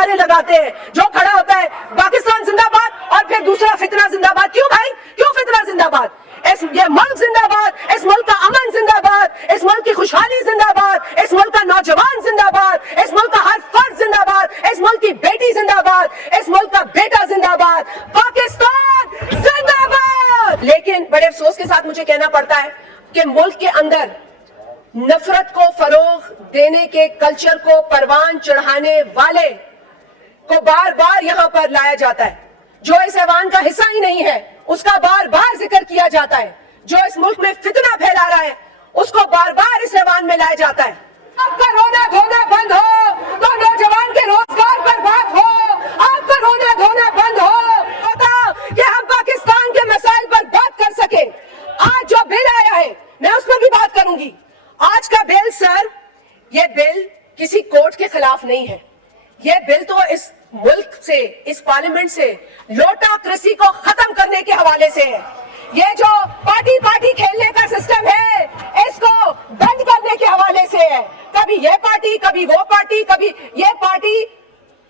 नारे लगाते हैं, जो खड़ा होता है पाकिस्तान जिंदाबाद और फिर दूसरा फितना जिंदाबाद। क्यों भाई, क्यों फितना जिंदाबाद? ये मुल्क जिंदाबाद, इस मुल्क का अमन जिंदाबाद, इस मुल्क की खुशहाली जिंदाबाद, इस मुल्क का नौजवान जिंदाबाद, इस मुल्क का हर फर्द जिंदाबाद, इस मुल्क की बेटी जिंदाबाद, इस मुल्क का बेटा जिंदाबाद, पाकिस्तान जिंदाबाद। लेकिन बड़े अफसोस के साथ मुझे कहना पड़ता है कि मुल्क के अंदर नफरत को फरोग देने के कल्चर को परवान चढ़ाने वाले को बार बार यहां पर लाया जाता है। जो इस ऐवान का हिस्सा ही नहीं है उसका बार बार जिक्र किया जाता है। जो इस मुल्क में फितना फैला रहा है उसको बार बार इस ऐवान में लाया जाता है। आपका रोना धोना बंद हो तो नौजवान के रोजगार पर बात हो। आपका रोना धोना बंद हो पता कि हम पाकिस्तान के मसाइल पर बात कर सके। आज जो बिल आया है मैं उस पर भी बात करूंगी। आज का बिल सर, ये बिल किसी कोर्ट के खिलाफ नहीं है। ये बिल तो इस मुल्क से, इस पार्लियामेंट से लोटाक्रेसी को खत्म करने के हवाले से है। ये जो पार्टी पार्टी खेलने का सिस्टम है इसको बंद करने के हवाले से है। कभी ये पार्टी, कभी वो पार्टी, कभी ये पार्टी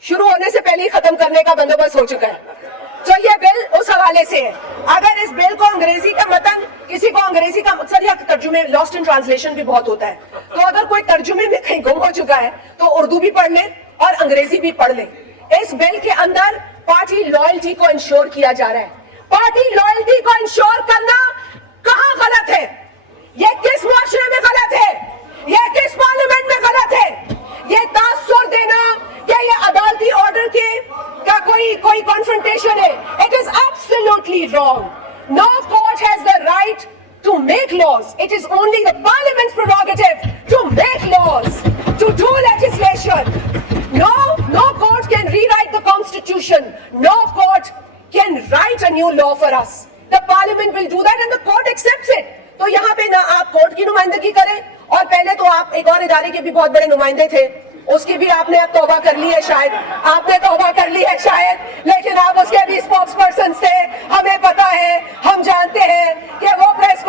शुरू होने से पहले ही खत्म करने का बंदोबस्त हो चुका है। तो ये बिल उस हवाले से है। अगर इस बिल को अंग्रेजी का मतन, किसी को अंग्रेजी का मकसद या तर्जुमे, लॉस्ट इन ट्रांसलेशन भी बहुत होता है, तो अगर कोई तर्जुमे में कहीं गुम हो चुका है तो उर्दू भी पढ़ ले और अंग्रेजी भी पढ़ ले। इस बिल के अंदर पार्टी लॉयल्टी को इंश्योर किया जा रहा है। पार्टी लॉयल्टी को इंश्योर करना कहां गलत है? ये किस मुआशरे में गलत है? ये किस पार्लियामेंट में गलत है? ये तासुर देना क्या ये अदालती ऑर्डर के का कोई कॉन्फ्रंटेशन है? It is absolutely wrong. No court has the right to make laws. It is only the parliament's prerogative to make laws, to do legislation. No court can rewrite the constitution. No court can write a new law for us. The parliament will do that and the court accepts it. तो यहाँ पे ना आप court की नुमाइंदगी करें, और पहले तो आप एक और इदारे के भी बहुत बड़े नुमाइंदे थे, उसकी भी आपने अब तौबा कर ली है शायद, आपने तौबा कर ली है शायद, लेकिन आप उसके भी स्पोक्स पर्सन थे। हमें पता है, हम जानते हैं कि वो प्रेस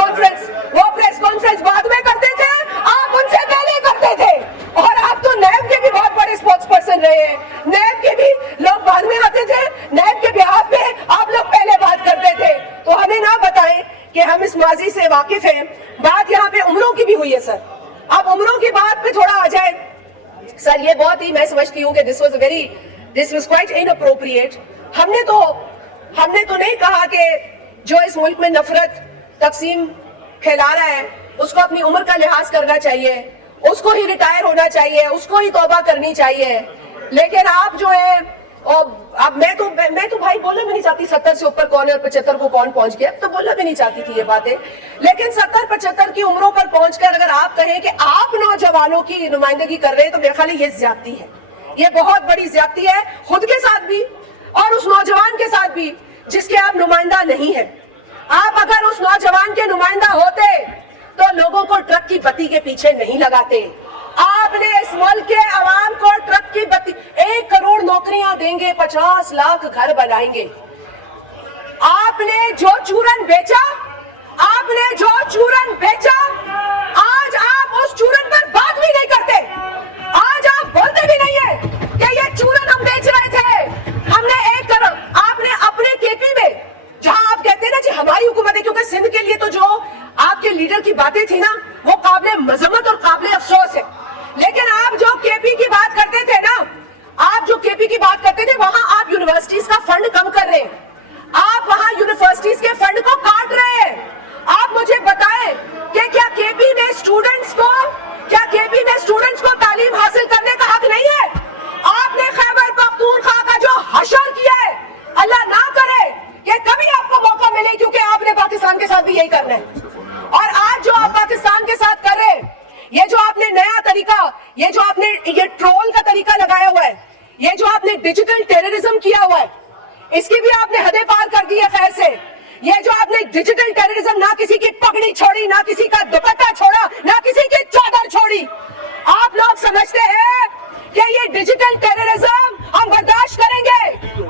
कॉन्फ्रेंस बाद में करते थे, आप उनसे पहले करते थे। और आप तो नैब के भी बहुत बड़े स्पोक्स पर्सन रहे हैं। नैब के भी लोग बाद में आते थे, नैब के बिहाफ पे आप लोग पहले बात करते थे। तो हमें ना बताएं कि हम इस माजी से वाकिफ हैं। बात यहाँ पे उम्रों की भी हुई है सर। अब उम्रों की बात पे थोड़ा आ जाए सर, ये बहुत ही, मैं समझती हूँ कि दिस वाज क्वाइट इनअप्रोप्रिएट। हमने तो नहीं कहा कि जो इस मुल्क में नफरत तकसीम फैला रहा है उसको अपनी उम्र का लिहाज करना चाहिए, उसको ही रिटायर होना चाहिए, उसको ही तौबा करनी चाहिए। लेकिन आप जो है, अब मैं तो भाई बोलना भी नहीं चाहती 70 से ऊपर कौन है और 75 को कौन पहुंच गया, तो बोलना भी नहीं चाहती थी ये बातें। लेकिन 70-75 की उम्रों पर पहुंचकर अगर आप कहें कि आप नौजवानों की नुमाइंदगी कर रहे हैं, तो मेरे ख्याल ये ज्यादती है। ये बहुत बड़ी ज्यादती है, खुद के साथ भी और उस नौजवान के साथ भी जिसके आप नुमाइंदा नहीं है। आप अगर उस नौजवान के नुमाइंदा होते तो लोगों को ट्रक की बत्ती के पीछे नहीं लगाते। आपने इस मुल्क के अवाम को ट्रक की बत्ती, 1 करोड़ नौकरियां देंगे, 50 लाख घर बनाएंगे। आपने जो चूरन बेचा, आज आप उस चूरन पर बात भी नहीं करते। आज आप बोलते भी नहीं है कि ये चूरन हम बेच रहे थे। हमने 1 करोड़, आपने अपने केपी में, जहां आप कहते हैं ना जी हमारी हुकूमत है, क्योंकि सिंध के लिए तो जो आपके लीडर की बातें थी ना वो काबिले मजम्मत और काबिले अफसोस है। लेकिन आप जो केपी की बात करते थे ना, वहां आप यूनिवर्सिटीज का फंड कम कर रहे हैं, आप वहां यूनिवर्सिटीज के फंड को काट रहे हैं। आप मुझे बताएं कि क्या केपी में स्टूडेंट्स को तालीम हासिल करने का हक नहीं है? आपने खैबर पख्तूनख्वा का जो हशर किया है, अल्लाह ना करे कि कभी आपको मौका मिले, क्योंकि आपने पाकिस्तान के साथ भी यही करना है। और आज जो आप पाकिस्तान के साथ कर रहे हैं, ये जो आपने नया तरीका, ये जो आपने ये ट्रोल का तरीका लगाया हुआ है, ये जो आपने डिजिटल टेररिज्म किया हुआ है, इसकी भी आपने हदें पार कर दी है। खैर से ये जो आपने डिजिटल टेररिज्म, ना किसी की पगड़ी छोड़ी, ना किसी का दुपट्टा छोड़ा, ना किसी की चादर छोड़ी। आप लोग समझते हैं कि ये डिजिटल टेररिज्म हम बर्दाश्त करेंगे?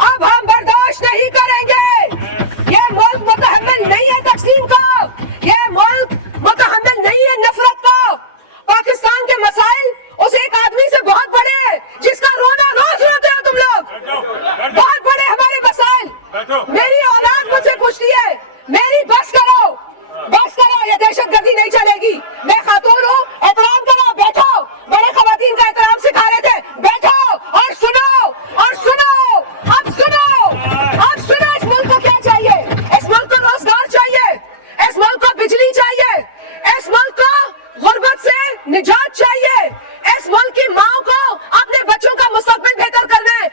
अब हम बर्दाश्त नहीं करेंगे। ये मुल्क मुतहम्मिल नहीं है तकसीम का, ये मुल्क मुतहम्मिल नहीं है नफरत का। पाकिस्तान के मसाइल उस एक आदमी से बहुत बड़े हैं जिसका रोना रोज रोते हो तुम लोग। चाहिए। इस मुल्क की माओ को अपने बच्चों का मुस्तकबिल बेहतर करना है।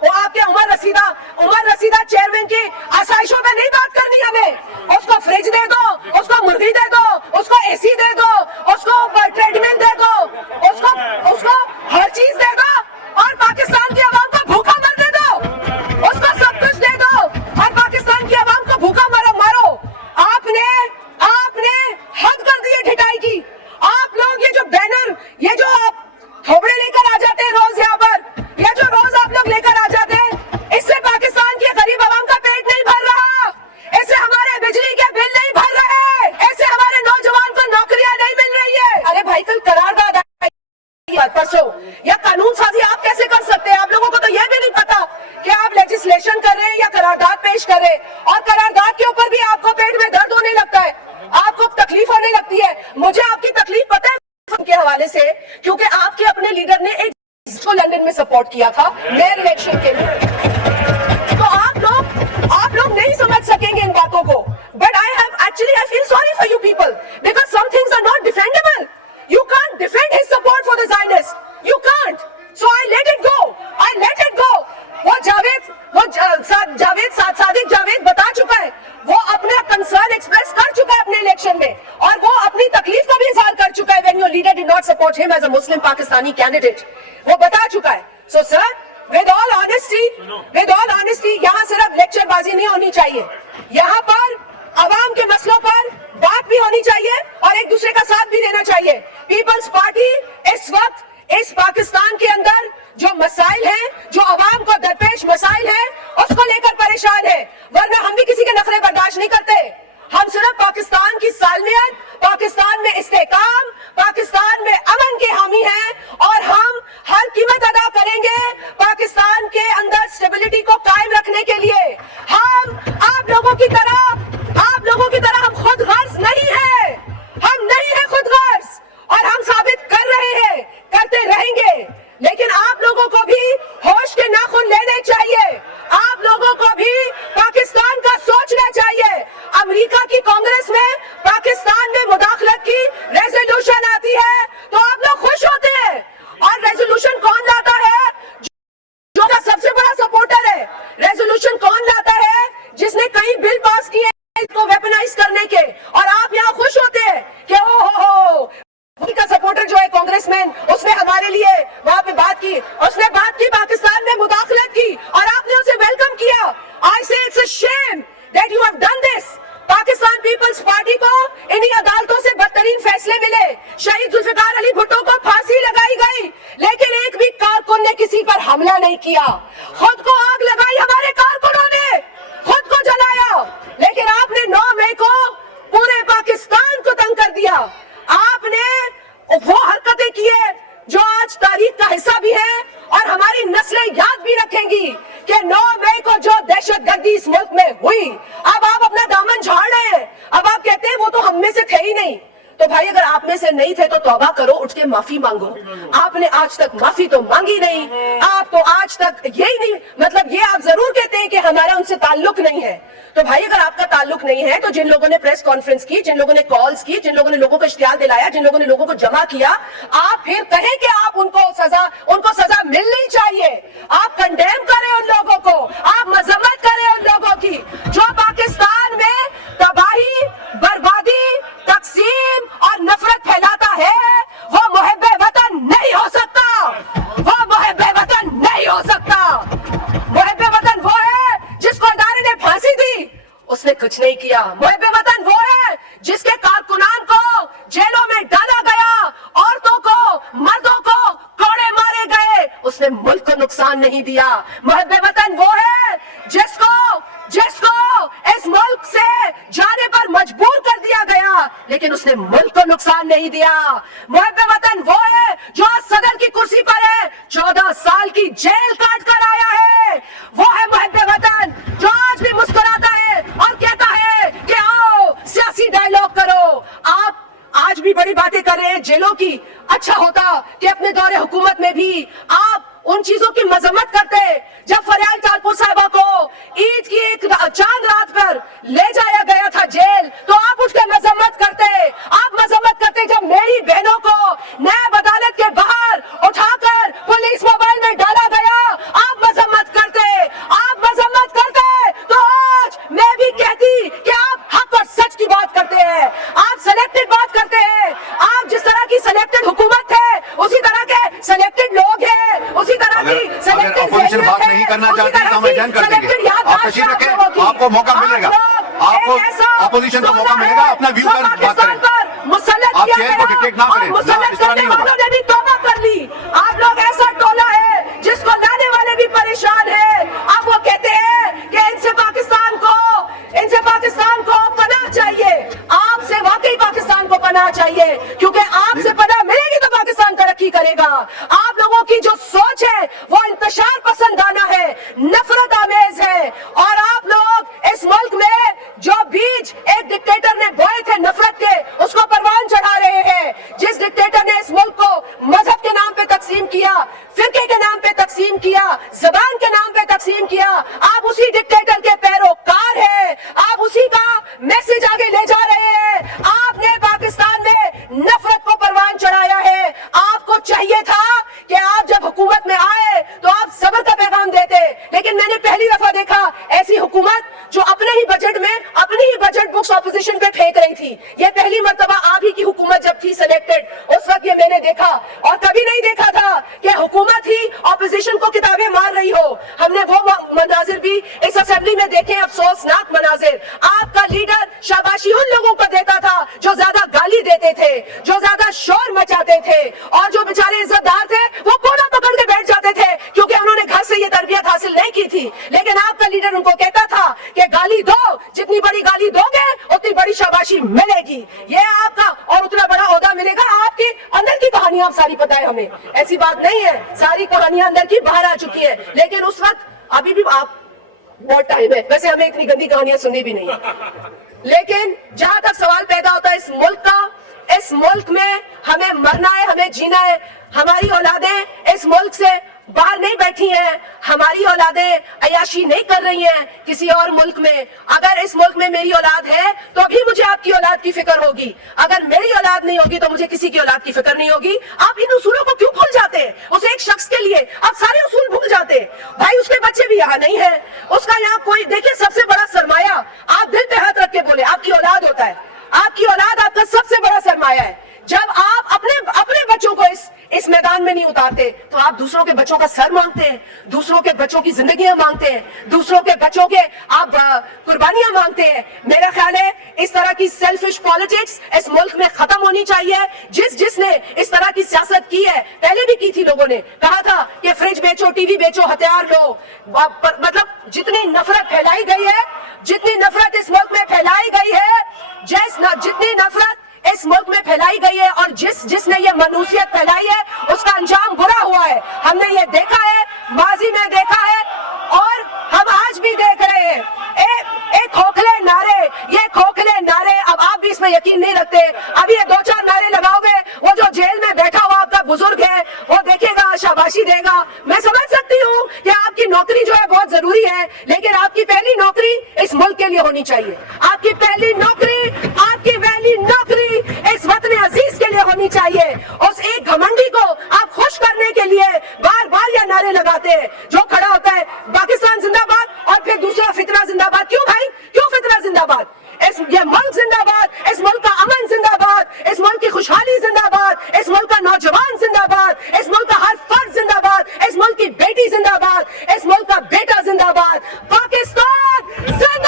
वो आपके उमर रसीदा चेयरमैन की आसाइशों पे नहीं बात करनी हमें। उसको फ्रिज दे दो, उसको मुर्गी दे दो, उसको एसी दे दो, उसको ट्रेडमिल दे दो, उसको हर चीज दे दो और पाकिस्तान की आवाम को भूखा मरने दो। उसको सब कुछ दे दो और पाकिस्तान की आवाम को भूखा मारो। आपने हद कर दी है ढिठाई की। आप लोग ये जो बैनर, ये जो आप थोबड़े लेकर आ जाते हैं रोज यहाँ पर, ये जो रोज आप लोग लेकर आ जाते हैं, इससे पाकिस्तान के गरीब आवाम का पेट नहीं भर रहा, इससे हमारे बिजली के बिल नहीं भर रहे, इससे हमारे नौजवान को नौकरियां नहीं मिल रही है। अरे भाई, कल करारदाद आई परसों, या कानून साजी आप कैसे कर सकते हैं? आप लोगों को तो यह भी नहीं पता कि आप लेजिस्लेशन कर रहे हैं या करारदाद पेश कर रहे हैं, और करारदाद के ऊपर भी आपको पेट में दर्द होने लगता है, आपको तकलीफ होने लगती है। मुझे आपकी तकलीफ पता है के हवाले से, क्योंकि आपके अपने लीडर ने एक को लंदन में सपोर्ट किया था मेयर इलेक्शन के लिए। तो आप लोग नहीं समझ सकेंगे इन बातों को। But I feel sorry for you people because some things are not defendable. You can't defend his support for the Zionists. You can't. So I let it go. वो सादिक जावेद बता चुका है, वो अपना कंसर्न एक्सप्रेस कर चुका है अपने इलेक्शन में, और वो अपनी तकलीफ का भी इजहार कर चुका है when your leader did not support him as a Muslim Pakistani candidate. वो बता चुका है। So sir, with all honesty, यहाँ सिर्फ लेक्चरबाजी नहीं होनी चाहिए, यहाँ पर अवाम के मसलों पर बात भी होनी चाहिए और एक दूसरे का साथ भी देना चाहिए। पीपल्स पार्टी इस वक्त इस पाकिस्तान के अंदर जो मसाइल हैं, जो अवाम को दरपेश मसाइल हैं, उसको लेकर परेशान है, वरना हम भी किसी के नखरे बर्दाश्त नहीं करते। हम सिर्फ पाकिस्तान की सालमियत, पाकिस्तान में इस्तेकाम, पाकिस्तान में अमन के हामी हैं, और हम हर कीमत अदा करेंगे पाकिस्तान के अंदर स्टेबिलिटी को कायम रखने के लिए। हम आप लोगों की तरह हम खुद गर्ज नहीं है, हम नहीं है खुद गर्ज, और हम साबित कर रहे हैं, करते रहेंगे। लेकिन आप लोगों को भी होश के नाखून लेने चाहिए, आप लोगों को भी पाकिस्तान का सोचना चाहिए। अमेरिका की कांग्रेस में पाकिस्तान में मुदाखलत की रेजोल्यूशन आती है तो आप लोग खुश होते हैं, और रेजोल्यूशन कौन लाता है? जो का सबसे बड़ा सपोर्टर है। रेजोल्यूशन कौन लाता है? जिसने कई बिल पास किए इसको वेपनाइज करने के, और आप यहाँ खुश होते हैं कि हो का सपोर्टर जो है कांग्रेसमैन, उसने हमारे लिए वहां पे बात की, उसने बात की, पाकिस्तान में मुदाखलत की, और आपने उसे वेलकम किया। I say it's a shame that you have done this. Pakistan Peoples Party को इन्हीं अदालतों से बदतरीन फैसले मिले, शहीद जुल्फिकार अली भुट्टो को फांसी लगाई गई, लेकिन एक भी कारकुन ने किसी पर हमला नहीं किया। खुद को आग लगाई हमारे कारकुनों ने, खुद को जलाया, लेकिन आपने 9 मई को पूरे पाकिस्तान को तंग कर दिया। आपने वो हरकतें की है जो आज तारीख का हिस्सा भी है, और हमारी नस्लें याद भी रखेंगी कि 9 मई को जो दहशतगर्दी इस मुल्क में हुई। अब आप अपना दामन झाड़ रहे हैं, अब आप कहते हैं वो तो हम में से थे ही नहीं। तो भाई, अगर आप में से नहीं थे तो तौबा करो, उठ के माफी मांगो। आपने आज तक माफी तो मांगी नहीं, आप तो आज तक यही नहीं, मतलब ये आप जरूर कहते हैं कि हमारा उनसे ताल्लुक नहीं है। तो भाई, अगर आपका ताल्लुक नहीं है तो जिन लोगों ने प्रेस कॉन्फ्रेंस की, जिन लोगों ने कॉल्स की, जिन लोगों ने लोगों को इश्तिहार दिलाया, जिन लोगों ने लोगों को जमा किया, आप फिर कहें कि आप उनको सजा मिलनी चाहिए। आप कंडेम करें उन लोगों को, आप मजम्मत करें उन लोगों की जो पाकिस्तान में तबाही, बर्बादी, तकसीम और नफरत फैलाता है। वो मुहिब्बे वतन नहीं हो सकता, वो मुहिब्बे वतन नहीं हो सकता। मुहिब्बे वतन वो है जिसको अदारे ने फांसी दी, उसने कुछ नहीं किया। मुहिब्बे वतन वो है जिसके कारकुनान को जेलों में डाला गया, औरतों को, मर्दों को कोड़े मारे गए, उसने मुल्क को नुकसान नहीं दिया। मुहिब्बे वतन वो है जिसको इस मुल्क से जाने पर मजबूर कर दिया गया, लेकिन उसने मुल्क को नुकसान नहीं दिया। मुहिब्बे वतन वो है जो आज सदर की कुर्सी पर है, 14 साल की जेल काट कर आया है। वो है मुहिब्बे वतन जो आज भी मुस्कुराता है और कहता है कि आओ सियासी डायलॉग करो। आप आज भी बड़ी बातें कर रहे हैं जेलों की। अच्छा होता कि अपने दौरे हुकूमत में भी आप उन चीजों की मजम्मत करते जब फरियाल ठाकुर साहिबा को ईद की एक चांद रात पर ले जाया गया था जेल, तो आप उठ के मजम्मत करते। आप मजम्मत करते जब मेरी बहनों को नायब अदालत के बाहर उठाकर पुलिस मोबाइल में डाला गया, आप मजम्मत करते। आप मजम्मत करते तो आज मैं भी कहती कि आप हक और सच की बात करते हैं, आप सिलेक्टेड बात करते हैं। आप जिस तरह की सिलेक्टेड हुकूमत है उसी तरह के सिलेक्टेड लोग हैं, उसी तरह की अगर अपोजिशन बात नहीं करना चाहती तो हम एडजर्न कर देंगे। आप तशरीफ रखें, आपको मौका मिलेगा, आपको अपोजिशन को मौका मिलेगा अपना व्यू पर बात करें। आप चेयर को डिक्टेट ना करें, इस तरह नहीं होगा। ने भी तौबा कर ली। आप लोग ऐसा टोला है जिसको लाने वाले भी परेशान है। आप वो कहते हैं कि इनसे पाकिस्तान को पनाह चाहिए। आपसे वाकई पाकिस्तान को पनाह चाहिए, क्योंकि आपसे पनाह मिलेगी तो पाकिस्तान तरक्की करेगा। आप लोगों की जो सोच है वो इंतशार पसंदाना है, नफरत आमेज है, और आप लोग इस मुल्क में जो बीज एक डिक्टेटर ने बोए थे नफरत के, उसको परवान चढ़ा रहे हैं। जिस डिक्टेटर ने इस मुल्क को मजहब के नाम पे तकसीम किया, फिरके के नाम पे तकसीम किया, जबान के नाम पे तकसीम किया, आप उसी डिक्टेटर के पैरोकार हैं। आप उसी का मैसेज आगे ले जा रहे हैं। आपने पाकिस्तान में नफरत को परवान चढ़ाया है। आपको चाहिए था कि आप जब हुकूमत में आए तो आप सब्र का पैगाम देते, लेकिन मैंने पहली दफा देखा ऐसी हुकूमत जो अपने ही बजट में अपनी ही बजट बुक्स ऑपोजिशन पे फेंक रही थी। ये पहली मर्तबा आप ही की हुकूमत जब थी सिलेक्टेड, उस वक्त ये मैंने देखा, और कभी नहीं देखा था कि हुकूमत ही ऑपोजिशन को किताबें मार रही हो। हमने वो मनाजिर भी इस असेंबली में देखे, अफसोसनाक मनाजिर। आपका लीडर शाबाशी उन लोगों को देता था जो ज्यादा गाली देते थे, जो ज्यादा शोर मचाते थे, और जो बेचारे इज्जतदार थे वो कोना पकड़ के बैठ जाते थे, क्योंकि उन्होंने घर से ये तरबियत हासिल नहीं की थी। लेकिन आपका लीडर उनको कहता था कि गाली दो, जितनी बड़ी गाली दोगे उतनी बड़ी शाबाशी मिलेगी, ये आपका और उतना बड़ा ओहदा मिलेगा। आपकी अंदर की कहानियां आप सारी पता है हमें, ऐसी बात नहीं है, सारी कहानियां अंदर की बाहर आ चुकी है। लेकिन उस वक्त अभी भी आप बहुत टाइम है, वैसे हमें इतनी गंदी कहानियां सुनी भी नहीं, लेकिन जहां तक सवाल पैदा होता है इस मुल्क का, इस मुल्क में हमें मरना है, हमें जीना है। हमारी औलादें इस मुल्क से बाहर नहीं बैठी हैं, हमारी औलादें अयाशी नहीं कर रही हैं किसी और मुल्क में। अगर इस मुल्क में मेरी औलाद है तो भी मुझे आपकी औलाद की फिक्र होगी, अगर मेरी औलाद नहीं होगी तो मुझे किसी की औलाद की फिक्र नहीं होगी। आप इन उसूलों को क्यों भूल जाते हैं? उस एक शख्स के लिए आप सारे उसूल भूल जाते हैं। भाई उसके बच्चे भी यहाँ नहीं है, उसका यहाँ कोई, देखिए सबसे बड़ा सरमाया, आप दिल पे हाथ रख के बोले, आपकी औलाद होता है। आपकी औलाद आपका सबसे बड़ा सरमाया है। जब आप अपने बच्चों को इस मैदान में नहीं उतारते तो आप दूसरों के बच्चों का सर मांगते हैं, दूसरों के बच्चों की जिंदगियां मांगते हैं, दूसरों के बच्चों के आप कुर्बानियां मांगते हैं। मेरा ख्याल है इस तरह की सेल्फिश पॉलिटिक्स इस मुल्क में खत्म होनी चाहिए। जिसने इस तरह की सियासत की है, पहले भी की थी, लोगों ने कहा था कि फ्रिज बेचो, टीवी बेचो, हथियार लो, मतलब जितनी नफरत फैलाई गई है, जितनी नफरत इस मुल्क में फैलाई गई है, जितनी नफरत इस मुल्क में फैलाई गई है, और जिसने ये मनूसियत फैलाई है उसका अंजाम बुरा हुआ है। हमने ये देखा है, माजी में देखा है, और हम आज भी देख रहे हैं। एक खोखले नारे, ये खोखले नारे, अब आप भी इसमें यकीन नहीं रखते। अब ये 2-4 नारे लगाओगे, वो जो जेल में बैठा हुआ आपका बुजुर्ग है वो देखेगा, शाबाशी देगा। मैं समझ सकती हूँ कि आपकी नौकरी जो है बहुत जरूरी है, लेकिन आपकी पहली नौकरी इस मुल्क के लिए होनी चाहिए। आपकी पहली नौकरी, आपकी पहली नौकरी इस वतन अजीज के लिए होनी चाहिए। उस एक घमंडी को आप खुश करने के लिए बार बार ये नारे लगाते हैं। जो खड़ा होता है पाकिस्तान जिंदाबाद और फिर दूसरा फितना जिंदाबाद